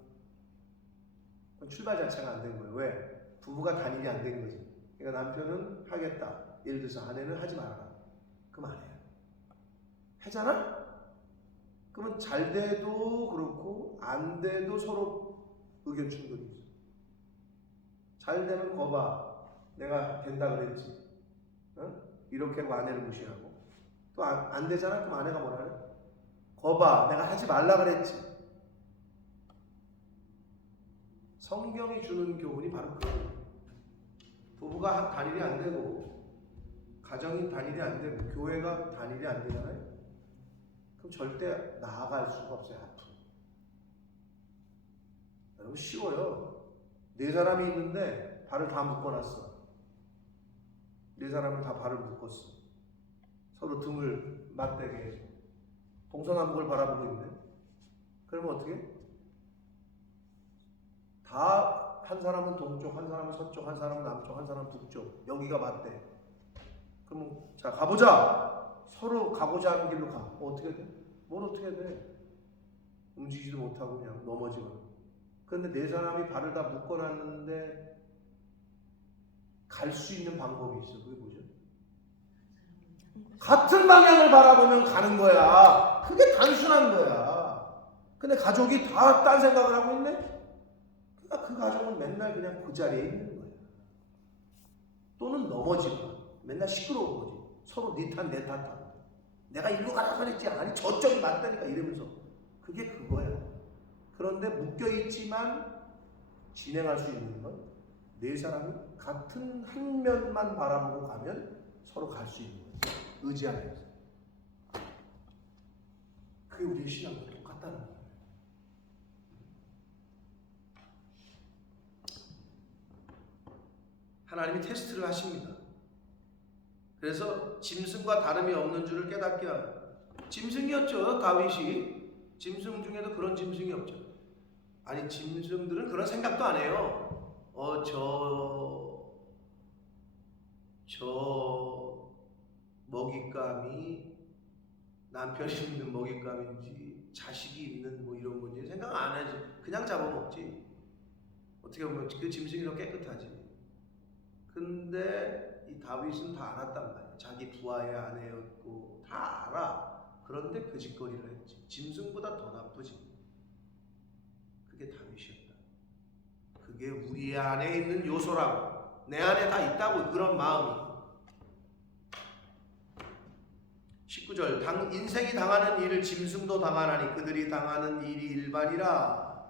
출발 자체가 안 된 거예요. 왜? 부부가 단일이 안 된 거지. 그러니까 남편은 하겠다. 예를 들어서 아내는 하지 말아라. 그럼 안 해요. 하잖아? 그러면 잘 돼도 그렇고 안 돼도 서로 의견 충돌이죠. 잘 되면 거봐. 내가 된다 그랬지. 이렇게 하고 아내를 무시하고. 또 안 되잖아? 그럼 아내가 뭐라 그래? 거봐. 내가 하지 말라 그랬지. 성경이 주는 교훈이 바로 그거예요. 부부가 단일이 안 되고 가정이 단일이 안 되고 교회가 단일이 안 되잖아요. 그럼 절대 나아갈 수가 없어요. 앞으로. 여러분 쉬워요. 네 사람이 있는데 발을 다 묶어놨어. 네 사람은 다 발을 묶었어. 서로 등을 맞대게 해서 동서남북을 바라보고 있네. 그러면 어떻게? 다 한 사람은 동쪽, 한 사람은 서쪽, 한 사람은 남쪽, 한 사람은 북쪽. 여기가 맞대. 그럼 자 가보자. 서로 가고자 하는 길로 가. 어떻게 돼? 뭘 어떻게 돼? 움직이지도 못하고 그냥 넘어지고. 그런데 네 사람이 발을 다 묶어놨는데 갈 수 있는 방법이 있어. 그게 뭐죠? 같은 방향을 바라보면 가는 거야. 그게 단순한 거야. 근데 가족이 다 딴 생각을 하고 있네? 그러니까 그 가족은 맨날 그냥 그 자리에 있는 거야. 또는 넘어지고 맨날 시끄러운 거지. 서로 네 탓 내 탓하고. 내가 일로 가라 그랬지. 아니 저쪽이 맞다니까 이러면서. 그게 그거야. 그런데 묶여있지만 진행할 수 있는 건 네 사람이 같은 한 면만 바라보고 가면 서로 갈 수 있는 거야. 의지 안에서. 그게 우리의 신앙과 똑같다는 거예요. 하나님이 테스트를 하십니다. 그래서 짐승과 다름이 없는 줄을 깨닫게 하고, 짐승이었죠. 다윗이. 짐승 중에도 그런 짐승이 없죠. 아니 짐승들은 그런 생각도 안 해요. 저 먹잇감이 남편이 있는 먹잇감인지 자식이 있는 뭐 이런 건지 생각 안 하지. 그냥 잡아먹지. 어떻게 보면 그 짐승이 더 깨끗하지. 근데 이 다윗은 다 알았단 말이야. 자기 부하의 아내였고 다 알아. 그런데 그 짓거리를 했지. 짐승보다 더 나쁘지. 그게 다윗이었다. 그게 우리 안에 있는 요소라고. 내 안에 다 있다고. 그런 마음이. 19절 인생이 당하는 일을 짐승도 당하나니 그들이 당하는 일이 일반이라.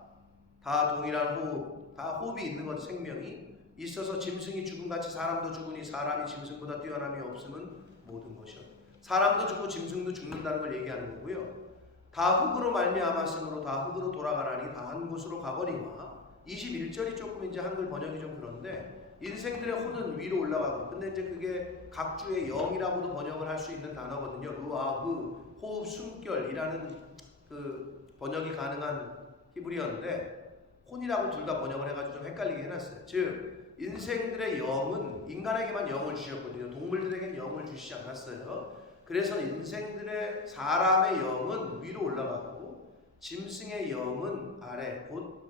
다 동일한 호흡. 다 호흡이 있는 것. 생명이 있어서 짐승이 죽음같이 사람도 죽으니 사람이 짐승보다 뛰어남이 없음은 모든 것이었다. 사람도 죽고 짐승도 죽는다는 걸 얘기하는 거고요. 다 흙으로 말미암았으므로 다 흙으로 돌아가나니 다 한 곳으로 가거니와. 21절이 조금 이제 한글 번역이 좀 그런데 인생들의 혼은 위로 올라가고, 근데 이제 그게 각주의 영이라고도 번역을 할 수 있는 단어거든요. 루아흐, 호흡, 숨결이라는 그 번역이 가능한 히브리어인데 혼이라고 둘 다 번역을 해가지고 좀 헷갈리게 해놨어요. 즉 인생들의 영은 인간에게만 영을 주셨거든요. 동물들에게는 영을 주시지 않았어요. 그래서 인생들의 사람의 영은 위로 올라가고 짐승의 영은 아래, 곧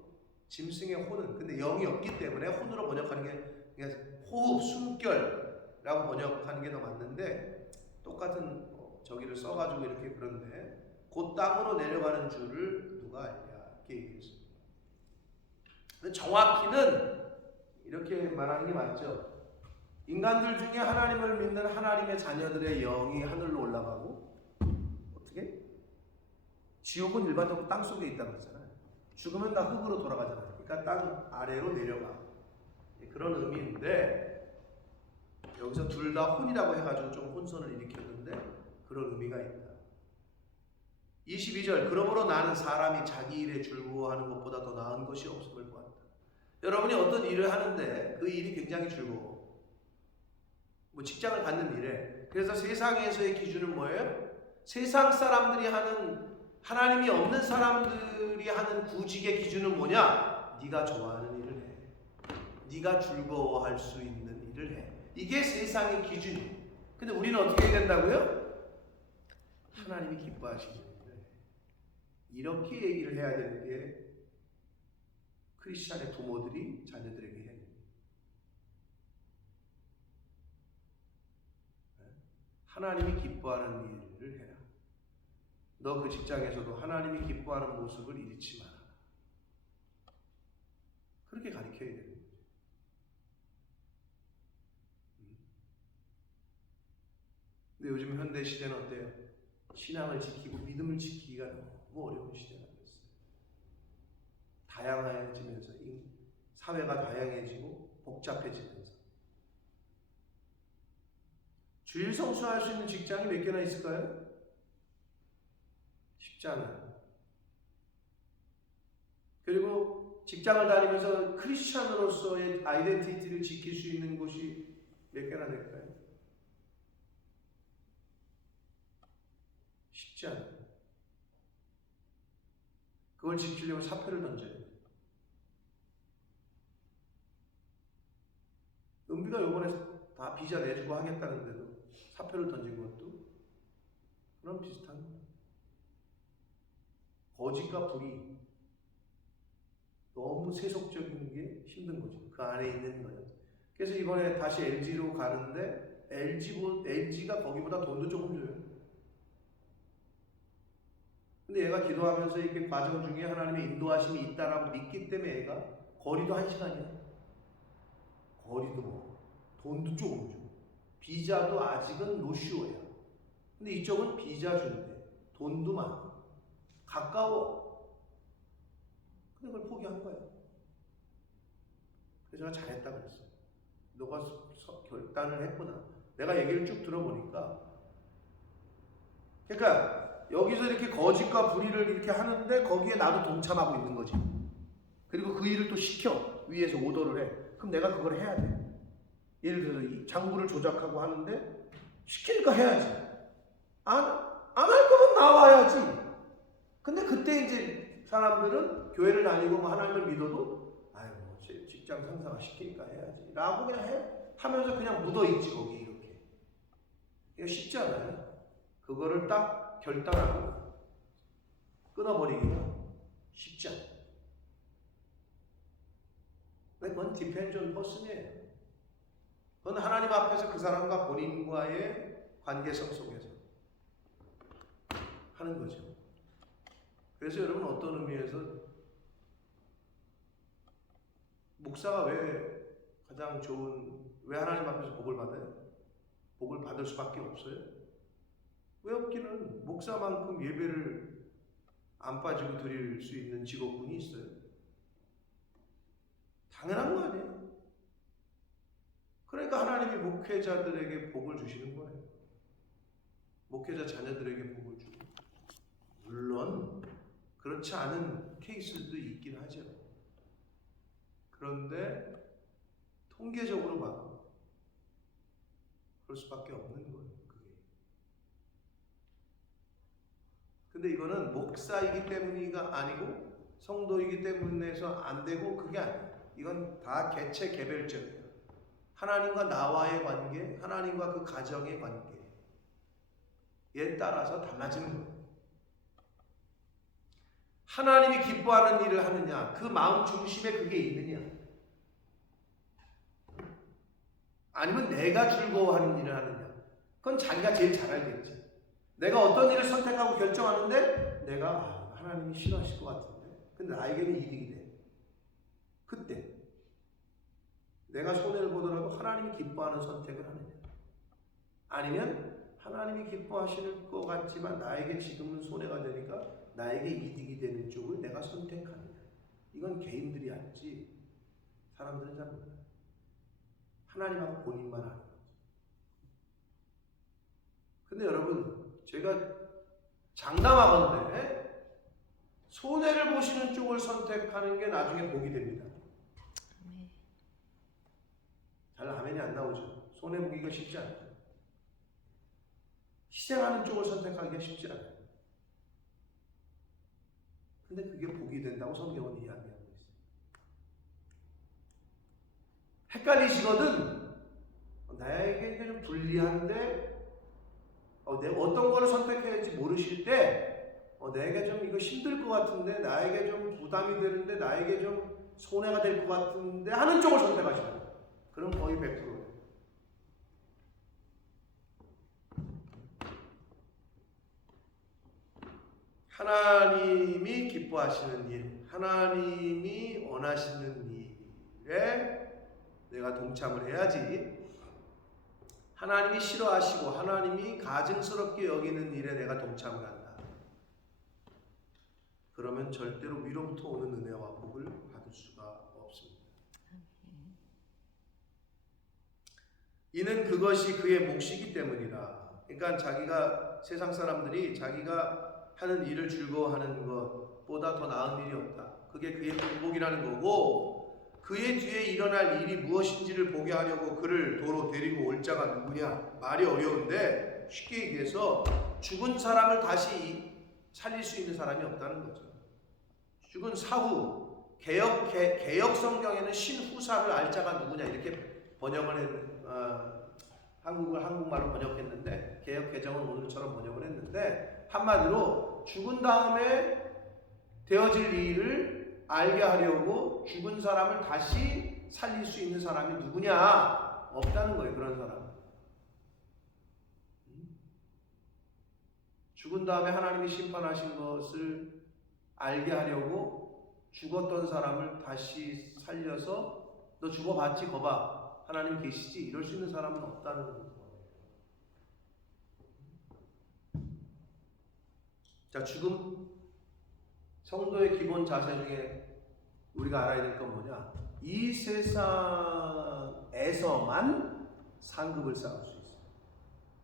짐승의 혼은, 근데 영이 없기 때문에 혼으로 번역하는 게 그냥 호흡, 숨결라고 번역하는 게 더 맞는데, 똑같은 저기를 써가지고 이렇게 그런데 곧 땅으로 내려가는 줄을 누가 알냐 이렇게 얘기했습니다. 정확히는 이렇게 말하는 게 맞죠. 인간들 중에 하나님을 믿는 하나님의 자녀들의 영이 하늘로 올라가고, 어떻게? 지옥은 일반적으로 땅 속에 있다고 그러잖아요. 죽으면 다 흙으로 돌아가잖아요. 그러니까 땅 아래로 내려가. 그런 의미인데, 여기서 둘 다 혼이라고 해가지고 좀 혼선을 일으켰는데 그런 의미가 있다. 22절 그러므로 나는 사람이 자기 일에 즐거워하는 것보다 더 나은 것이 없음을 보았다. 여러분이 어떤 일을 하는데 그 일이 굉장히 즐거워. 뭐 직장을 갖는 일에. 그래서 세상에서의 기준은 뭐예요? 세상 사람들이 하는, 하나님이 없는 사람들이 하는 구직의 기준은 뭐냐? 네가 좋아하는 일을 해. 네가 즐거워할 수 있는 일을 해. 이게 세상의 기준이에요. 근데 우리는 어떻게 해야 된다고요? 하나님이 기뻐하시는 일을 해. 이렇게 얘기를 해야 되는 게 크리스찬의 부모들이 자녀들에게 해야 됩니다. 하나님이 기뻐하는 일을 해라. 너 그 직장에서도 하나님이 기뻐하는 모습을 잃지 마라. 그렇게 가르쳐야 됩니다. 근데 요즘 현대 시대는 어때요? 신앙을 지키고 믿음을 지키기가 너무 어려운 시대가 됐어요. 다양해지면서 사회가 다양해지고 복잡해지면서 주일 성수할 수 있는 직장이 몇 개나 있을까요? 쉽지 않아요. 그리고 직장을 다니면서 크리스찬으로서의 아이덴티티를 지킬 수 있는 곳이 몇 개나 될까요? 쉽지 않아요. 그걸 지키려면 사표를 던져야 돼요. 은비가 요번에 다 비자 내주고 하겠다는데도 사표를 던진 것도 그런 비슷한 거예요. 거짓과 불이 너무 세속적인 게 힘든 거죠. 그 안에 있는 거예요. 그래서 이번에 다시 LG로 가는데 LG가 거기보다 돈도 조금 줘요. 근데 얘가 기도하면서 이렇게 과정 중에 하나님의 인도하심이 있다라고 믿기 때문에 얘가 거리도 1시간이야. 거리도 뭐 돈도 조금 줘. 비자도 아직은 노쇼야. 근데 이쪽은 비자 준대. 돈도 많아. 가까워. 근데 그걸 포기한 거야. 그래서 제가 잘했다 그랬어요. 너가 결단을 했구나. 내가 얘기를 쭉 들어보니까 그러니까 여기서 이렇게 거짓과 불의를 이렇게 하는데 거기에 나도 동참하고 있는 거지. 그리고 그 일을 또 시켜. 위에서 오더를 해. 그럼 내가 그걸 해야 돼. 예를 들어서 이 장부를 조작하고 하는데 시키니까 해야지. 안 할 거면 나와야지. 근데 그때 이제 사람들은 교회를 다니고 뭐 하나님을 믿어도 아이고 직장 상사가 시키니까 해야지 라고 그냥 하면서 그냥 묻어있지 거기 이렇게. 이거 쉽지 않아요. 그거를 딱 결단하고 끊어버리기가 쉽지 않아요. 그건 depends on person이에요. 그건 하나님 앞에서 그 사람과 본인과의 관계성 속에서 하는 거죠. 그래서 여러분 어떤 의미에서 목사가 왜 가장 좋은, 왜 하나님 앞에서 복을 받아요? 복을 받을 수밖에 없어요. 왜 없기는 목사만큼 예배를 안 빠지고 드릴 수 있는 직업군이 있어요. 당연한 거 아니에요? 그러니까 하나님이 목회자들에게 복을 주시는 거예요. 목회자 자녀들에게 복을 주고. 물론 그렇지 않은 케이스도 있긴 하죠. 그런데 통계적으로 봐도 그럴 수밖에 없는 거예요. 그게. 근데 이거는 목사이기 때문이가 아니고 성도이기 때문에서 안 되고 그게 아니에요. 이건 다 개체 개별적이에요. 하나님과 나와의 관계, 하나님과 그 가정의 관계에 따라서 달라지는 거예요. 하나님이 기뻐하는 일을 하느냐, 그 마음 중심에 그게 있느냐, 아니면 내가 즐거워하는 일을 하느냐, 그건 자기가 제일 잘 알겠지. 내가 어떤 일을 선택하고 결정하는데 내가 하나님이 싫어하실 것 같은데 근데 나에게는 이득이 돼. 그때 내가 손해를 보더라도 하나님이 기뻐하는 선택을 하느냐, 아니면 하나님이 기뻐하시는 것 같지만 나에게 지금은 손해가 되니까 나에게 이득이 되는 쪽을 내가 선택하느냐. 이건 개인들이 알지 사람들은 잘 몰라요. 하나님하고 본인만 아는 거죠. 근데 여러분 제가 장담하건대 손해를 보시는 쪽을 선택하는 게 나중에 복이 됩니다. 잘 아멘이 안 나오죠. 손해 보기가 쉽지 않아요. 희생하는 쪽을 선택하기가 쉽지 않아요. 근데 그게 복이 된다고 성경은 이야기하고 있어요. 헷갈리시거든. 나에게 이게 좀 불리한데 내가 어떤 거를 선택해야 할지 모르실 때 내게 좀 이거 힘들 것 같은데, 나에게 좀 부담이 되는데, 나에게 좀 손해가 될 것 같은데 하는 쪽을 선택하시는 거예요. 그럼 거의 100%예요. 하나님이 기뻐하시는 일, 하나님이 원하시는 일에 내가 동참을 해야지, 하나님이 싫어하시고 하나님이 가증스럽게 여기는 일에 내가 동참을 한다. 그러면 절대로 위로부터 오는 은혜와 복을 받을 수가 없습니다. 이는 그것이 그의 몫이기 때문이라. 그러니까 자기가 세상 사람들이 자기가 하는 일을 즐거워하는 것보다 더 나은 일이 없다. 그게 그의 복이라는 거고, 그의 뒤에 일어날 일이 무엇인지를 보게 하려고 그를 도로 데리고 올 자가 누구냐? 말이 어려운데 쉽게 얘기해서 죽은 사람을 다시 살릴 수 있는 사람이 없다는 거죠. 죽은 사후, 개혁 성경에는 신후사를 알 자가 누구냐 이렇게 번역을 한국말로 번역했는데, 개혁 개정은 오늘처럼 번역을 했는데, 한마디로 죽은 다음에 되어질 일을 알게 하려고 죽은 사람을 다시 살릴 수 있는 사람이 누구냐? 없다는 거예요. 그런 사람. 죽은 다음에 하나님이 심판하신 것을 알게 하려고 죽었던 사람을 다시 살려서 너 죽어봤지? 거봐. 하나님 계시지? 이럴 수 있는 사람은 없다는 거예요. 자, 죽음, 성도의 기본 자세 중에 우리가 알아야 될 건 뭐냐? 이 세상에서만 상급을 쌓을 수 있어요.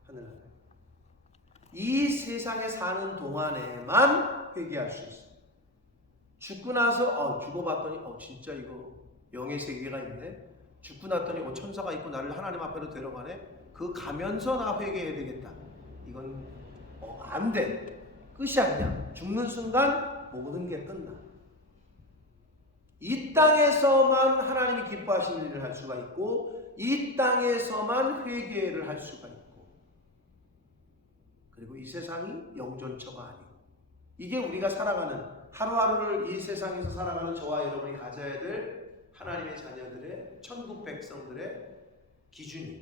하늘나라에. 이 세상에 사는 동안에만 회개할 수 있어요. 죽고 나서 죽어봤더니 진짜 이거 영의 세계가 있네. 죽고 났더니 천사가 있고 나를 하나님 앞으로 데려가네. 그 가면서 나 회개해야 되겠다. 이건 안 돼. 끝이야. 그냥 죽는 순간 모든 게 끝나. 이 땅에서만 하나님이 기뻐하시는 일을 할 수가 있고, 이 땅에서만 회개를 할 수가 있고, 그리고 이 세상이 영존처가 아니고, 이게 우리가 살아가는 하루하루를 이 세상에서 살아가는 저와 여러분이 가져야 될 하나님의 자녀들의, 천국 백성들의 기준이,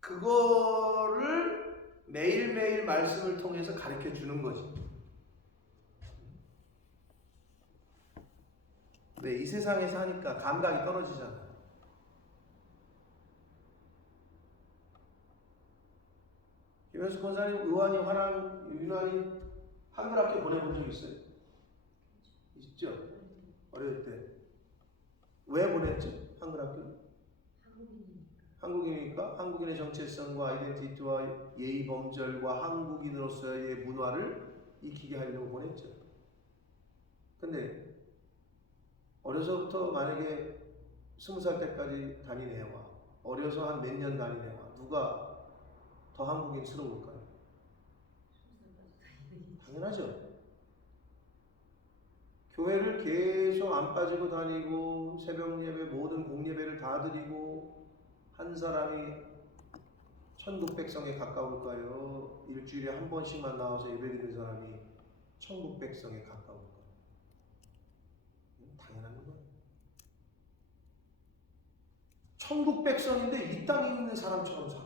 그거를 매일매일 말씀을 통해서 가르쳐 주는 거지. 왜? 이 세상에서 하니까 감각이 떨어지잖아. 김현수 권사님 의환이 유난히 한글학교 보내본 적 있어요? 있죠? 어릴 때. 왜 보냈지? 한글학교? 한국인이니까 한국인의 정체성과 아이덴티티와 예의 범절과 한국인으로서의 문화를 익히게 하려고 보냈죠. 근데 어려서부터 만약에 20살 때까지 다니네와 어려서 한 몇 년 다니네와 누가 더 한국인스러울까요? 당연하죠. 교회를 계속 안 빠지고 다니고 새벽 예배 모든 공예배를 다 드리고 한 사람이 천국 백성에 가까울까요? 일주일에 한 번씩만 나와서 예배드리는 사람이 천국 백성에 가까울까요? 당연한 거예요. 천국 백성인데 이 땅에 있는 사람처럼 살아.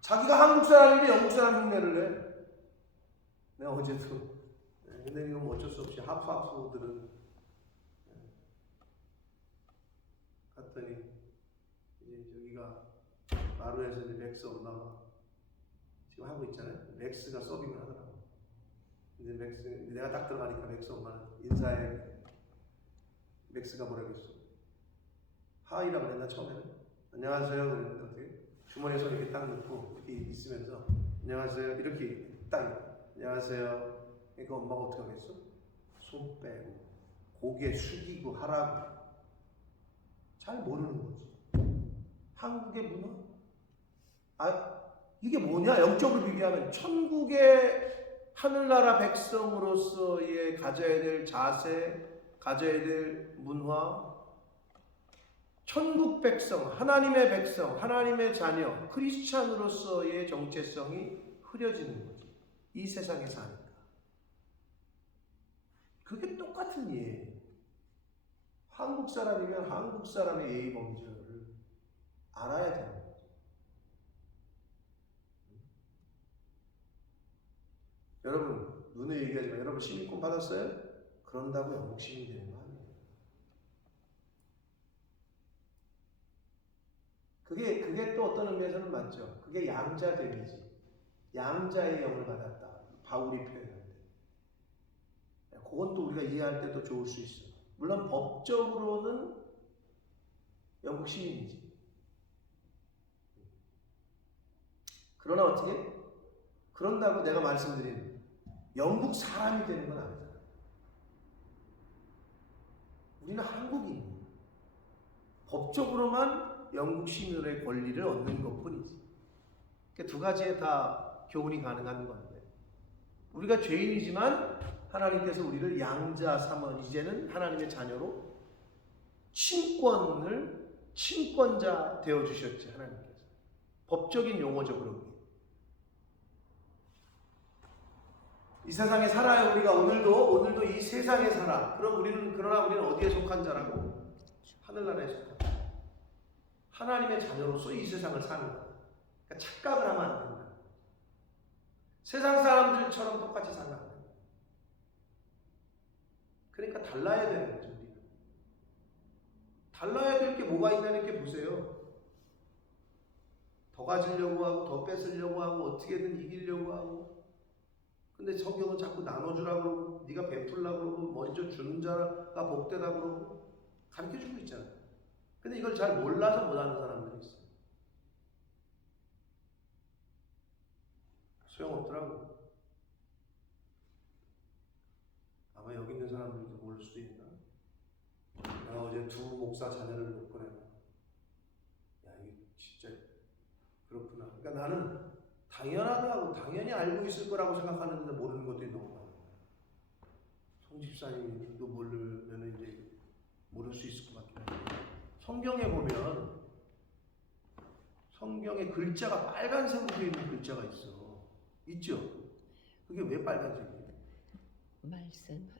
자기가 한국 사람인데 영국 사람 흉내를 내. 내가 어제도 근데 이건 어쩔 수 없이 하프들은 갔더니 이제 저기가 마루에서 이제 맥스 엄마가 지금 하고 있잖아요. 맥스가 서빙을 하더라고. 근데 맥스 내가 딱 들어가니까 맥스 엄마는 인사해. 맥스가 뭐라고 했어? 하이라고 그랬나 처음에는? 안녕하세요 그랬는데 어떻게? 주머니에 손 이렇게 딱 넣고 이렇게 있으면서 안녕하세요 이렇게 딱 안녕하세요. 그러니까 엄마가 어떻게 하겠어? 손 빼고 고개 숙이고 하라고. 잘 모르는 거지. 한국의 문화? 이게 뭐냐? 영적으로 비교하면 천국의 하늘나라 백성으로서의 가져야 될 자세, 가져야 될 문화, 천국 백성, 하나님의 백성, 하나님의 자녀, 크리스찬으로서의 정체성이 흐려지는 거지. 이 세상에 사니까. 그게 똑같은 예예요. 한국 사람이면 한국 사람의 예의 범절을 알아야 되는 거죠. 여러분, 눈에 얘기하지만 여러분 시민권 받았어요? 그런다고 영국 시민이 되는 거 아니에요. 그게 또 어떤 의미에서는 맞죠. 그게 양자됨이지. 양자의 영을 받았다. 바울이 표현할 때. 그건 또 우리가 이해할 때 또 좋을 수 있어요. 물론 법적으로는 영국 시민이지. 그러나 어떻게? 그런다고 내가 말씀드린 영국 사람이 되는 건 아니잖아. 우리는 한국인이야. 법적으로만 영국 시민의 권리를 얻는 것뿐이지. 그러니까 두 가지에 다 교훈이 가능한 건데, 우리가 죄인이지만 하나님께서 우리를 양자 삼아 이제는 하나님의 자녀로 친권자 되어 주셨지. 하나님께서 법적인 용어죠. 그런 이 세상에 살아요. 우리가 오늘도 이 세상에 살아. 그러나 우리는 어디에 속한 자라고? 하늘나라에 속한 자. 하나님의 자녀로서 이 세상을 사는 거야. 그러니까 착각을 하면 안 된다. 세상 사람들처럼 똑같이 살면 안 된다. 그러니까 달라야 되는 거죠. 우리는. 달라야 될 게 뭐가 있냐는 게 보세요. 더 가지려고 하고 더 뺏으려고 하고 어떻게든 이기려고 하고, 근데 성경은 자꾸 나눠주라고 그러고 네가 베풀라고 그러고 먼저 주는 자가 복되다고 그러고 가르쳐주고 있잖아. 근데 이걸 잘 몰라서 못하는 사람들이 있어. 소용없더라고. 아마 여기 있는 사람들도 모를 수도 있나? 내가 어제 두 목사 자녀를 놓고 내가 야 이게 진짜 그렇구나. 그러니까 나는 당연하다고 당연히 알고 있을 거라고 생각하는데 모르는 것들이 너무 많아. 송 집사님도 모르면 이제 모를 수 있을 것 같긴 한데, 성경에 보면 성경에 글자가 빨간색으로 되어 있는 글자가 있죠? 그게 왜 빨간색이에요? 말씀.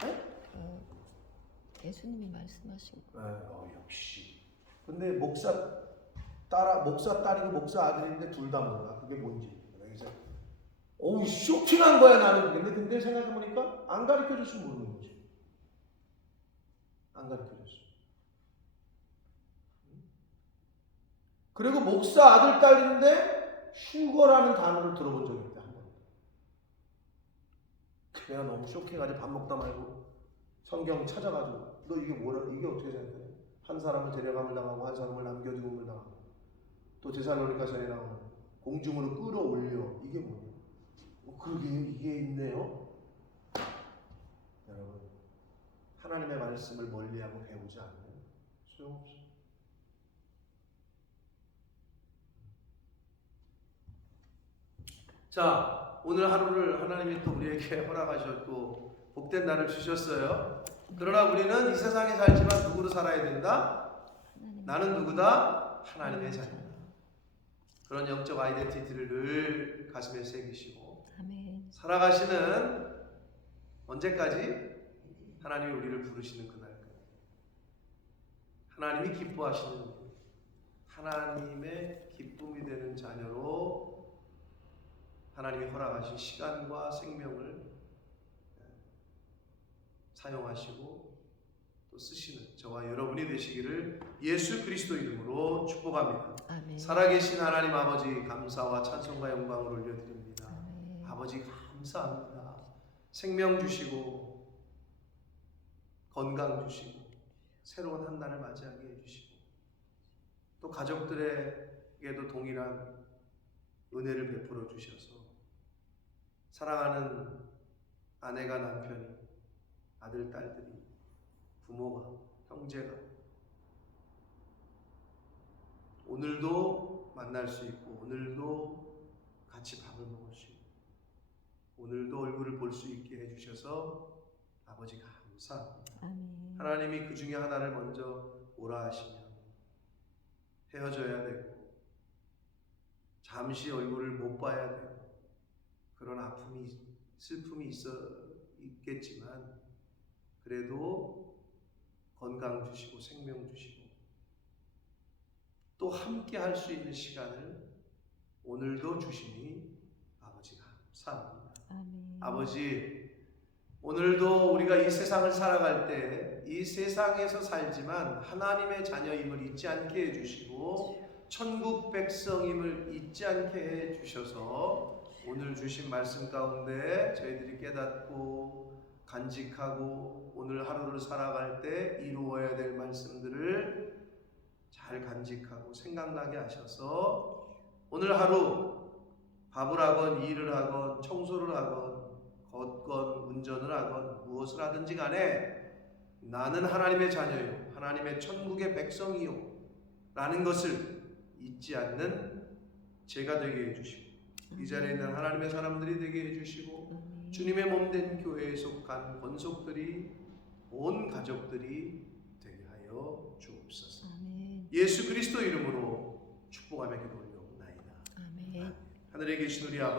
네? 예수님이 말씀하신 거. 역시. 근데 목사 딸이고 목사 아들인데 둘 다 몰라. 그게 뭔지. 그래서 쇼킹한 거야 나는. 근데 생각해보니까 안 가르쳐줬으면 모르는 거지. 안 가르쳐줬어. 그리고 목사 아들 딸인데 슈거라는 단어를 들어본 적이 있다. 한 번. 내가 너무 쇼킹하지. 밥 먹다 말고 성경 찾아가지고 너 이게 뭐라, 이게 어떻게 생각해? 한 사람을 데려감을 당하고 한 사람을 남겨두음을 당하고 또 데살로니가서에 나오는 공중으로 끌어올려. 이게 뭐냐? 그러게 이게 있네요. 여러분, 하나님의 말씀을 멀리하고 배우지 않으면 소용없어. 자, 오늘 하루를 하나님이 또 우리에게 허락하셨고 복된 날을 주셨어요. 그러나 우리는 이 세상에 살지만 누구로 살아야 된다? 나는 누구다? 하나님의 자녀. 그런 영적 아이덴티티를 늘 가슴에 새기시고 아멘. 살아가시는, 언제까지? 하나님이 우리를 부르시는 그날까지. 하나님이 기뻐하시는, 하나님의 기쁨이 되는 자녀로 하나님이 허락하신 시간과 생명을 사용하시고 또 쓰시는 저와 여러분이 되시기를 예수 그리스도 이름으로 축복합니다. 아멘. 살아계신 하나님 아버지, 감사와 찬송과 영광을 올려드립니다. 아멘. 아버지 감사합니다. 생명 주시고 건강 주시고 새로운 한 날을 맞이하게 해주시고 또 가족들에게도 동일한 은혜를 베풀어 주셔서 사랑하는 아내가 남편이, 아들 딸들이, 부모가, 형제가 오늘도 만날 수 있고 오늘도 같이 밥을 먹을 수 있고 오늘도 얼굴을 볼 수 있게 해주셔서 아버지 감사합니다. 아멘. 하나님이 그 중에 하나를 먼저 오라 하시면 헤어져야 되고 잠시 얼굴을 못 봐야 되고 그런 아픔이, 슬픔이 있겠지만 그래도 건강 주시고 생명 주시고 또 함께 할 수 있는 시간을 오늘도 주시니 아버지 감사합니다. 아멘. 아버지, 오늘도 우리가 이 세상을 살아갈 때 이 세상에서 살지만 하나님의 자녀임을 잊지 않게 해주시고 천국 백성임을 잊지 않게 해주셔서 오늘 주신 말씀 가운데 저희들이 깨닫고 간직하고 오늘 하루를 살아갈 때 이루어야 될 말씀들을 잘 간직하고 생각나게 하셔서 오늘 하루 밥을 하건 일을 하건 청소를 하건 걷건 운전을 하건 무엇을 하든지 간에 나는 하나님의 자녀요 하나님의 천국의 백성이요 라는 것을 잊지 않는 제가 되게 해주시고 이 자리에 있는 하나님의 사람들이 되게 해주시고 주님의 몸된 교회에 속한 권속들이 온 가족들이 되게 하여 주옵소서. 아멘. 예수 그리스도 이름으로 축복하며 기도 올려옵나이다. 아멘. 하늘에 계신 우리 아버지